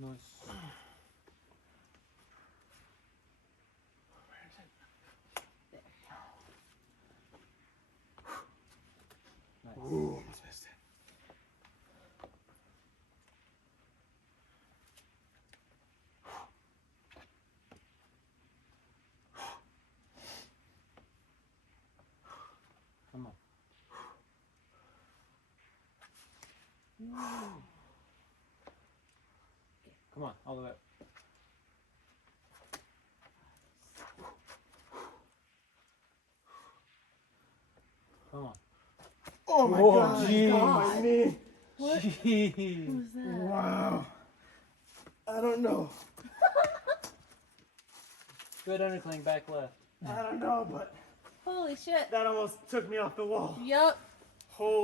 Nice. Nice. Ooh, almost missed it. Come on. Come on, all the way up. Come on. Oh my Whoa, God! geez. Got my knee. What? Jeez. What was that? Wow. I don't know. Good undercling, back left. I don't know, but Holy shit. that almost took me off the wall. Yup. Holy